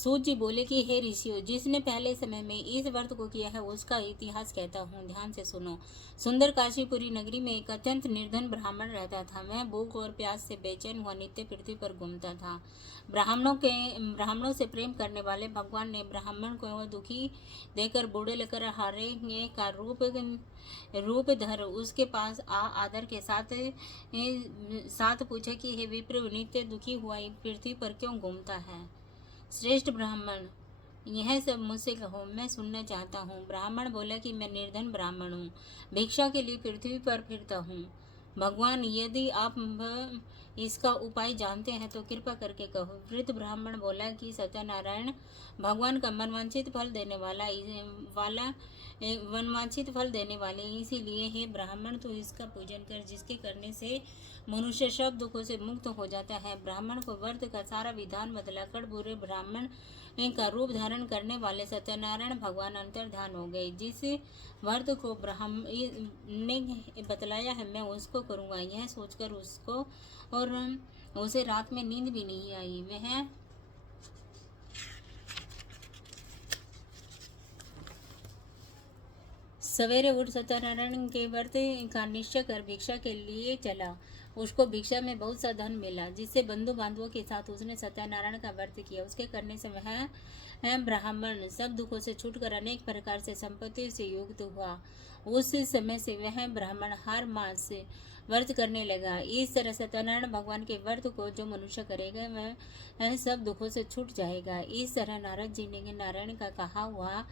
सूत जी बोले कि हे ऋषियों, जिसने पहले समय में इस व्रत को किया है उसका इतिहास कहता हूँ, ध्यान से सुनो। सुंदर काशीपुरी नगरी में एक अत्यंत निर्धन ब्राह्मण रहता था। वह भूख और प्यास से बेचैन हुआ नित्य पृथ्वी पर घूमता था। ब्राह्मणों से प्रेम करने वाले भगवान ने ब्राह्मण को दुखी देकर बूढ़े लेकर हारे का रूप धर उसके पास आदर के साथ पूछे कि हे विप्र, नित्य दुखी हुआ पृथ्वी पर क्यों घूमता है? श्रेष्ठ ब्राह्मण, यह सब मुझसे कहो, मैं सुनना चाहता हूँ। ब्राह्मण बोला कि मैं निर्धन ब्राह्मण हूँ, भिक्षा के लिए पृथ्वी पर फिरता हूँ। भगवान, यदि आप इसका उपाय जानते हैं तो कृपा करके कहो। वृद्ध ब्राह्मण बोला कि सत्यनारायण भगवान का मनवांछित फल देने वाले, इसीलिए हे ब्राह्मण, तू इसका पूजन कर, जिसके करने से मनुष्य सब दुखों से मुक्त हो जाता है। ब्राह्मण को व्रत का सारा विधान बतलाकर बुरे ब्राह्मण का रूप धारण करने वाले सत्यनारायण भगवान अंतर्ध्यान हो गए। जिस व्रत को ब्राह्मण ने बतलाया है मैं उसको करूँगा, यह सोचकर उसको और उसे रात में नींद भी नहीं आई। वह सवेरे उठ सत्यनारायण के व्रत का निश्चय कर भिक्षा के लिए चला। उसको भिक्षा में बहुत सा धन मिला, जिससे बंधु बांधवों के साथ उसने सत्यनारायण का व्रत किया। उसके करने से वह ब्राह्मण सब दुखों से छूटकर अनेक प्रकार से संपत्ति से युक्त हुआ। उस समय से वह ब्राह्मण हर मास से व्रत करने लगा। इस तरह सत्यनारायण भगवान के व्रत को जो मनुष्य करेगा वह सब दुखों से छूट जाएगा। इस तरह नारद जी ने नारायण का कहा हुआ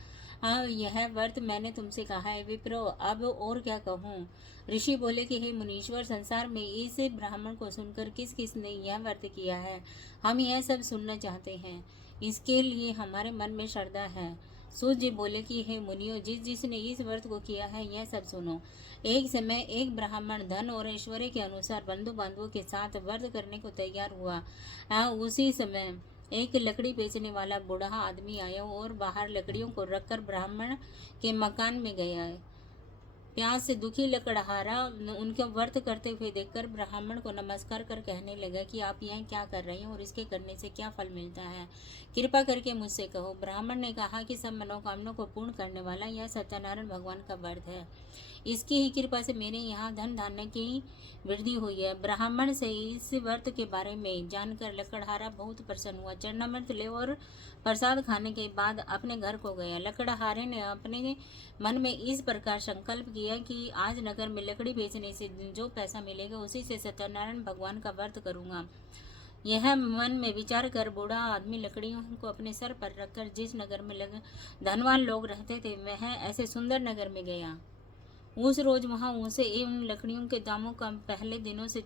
यह व्रत मैंने तुमसे कहा है विप्रो, अब और क्या कहूँ? ऋषि बोले कि हे मुनीश्वर, संसार में इस ब्राह्मण को सुनकर किस किस ने यह व्रत किया है, हम यह सब सुनना चाहते हैं। इसके लिए हमारे मन में श्रद्धा है। सूत जी बोले कि हे मुनियों, जिसने इस व्रत को किया है यह सब सुनो। एक समय एक ब्राह्मण धन और ऐश्वर्य के अनुसार बंधु बांधवों के साथ व्रत करने को तैयार हुआ। उसी समय एक लकड़ी बेचने वाला बूढ़ा आदमी आया और बाहर लकड़ियों को रखकर ब्राह्मण के मकान में गया। प्यास से दुखी लकड़हारा उनके व्रत करते हुए देखकर ब्राह्मण को नमस्कार कर कहने लगा कि आप यह क्या कर रहे हैं और इसके करने से क्या फल मिलता है, कृपा करके मुझसे कहो। ब्राह्मण ने कहा कि सब मनोकामना को पूर्ण करने वाला यह सत्यनारायण भगवान का व्रत है। इसकी ही कृपा से मेरे यहाँ धन धान्य की वृद्धि हुई है। ब्राह्मण से इस व्रत के बारे में जानकर लकड़हारा बहुत प्रसन्न हुआ। चरणामृत ले और प्रसाद खाने के बाद अपने घर को गया। लकड़हारे ने अपने मन में इस प्रकार संकल्प किया कि आज नगर में लकड़ी बेचने से जो पैसा मिलेगा उसी से सत्यनारायण भगवान का व्रत करूंगा। यह मन में विचार कर बूढ़ा आदमी लकड़ियों को अपने सर पर रखकर जिस नगर में धनवान लोग रहते थे वह ऐसे सुंदर नगर में गया। उस रोज वहां उसे इन लकड़ियों के दामों का पहले दिनों से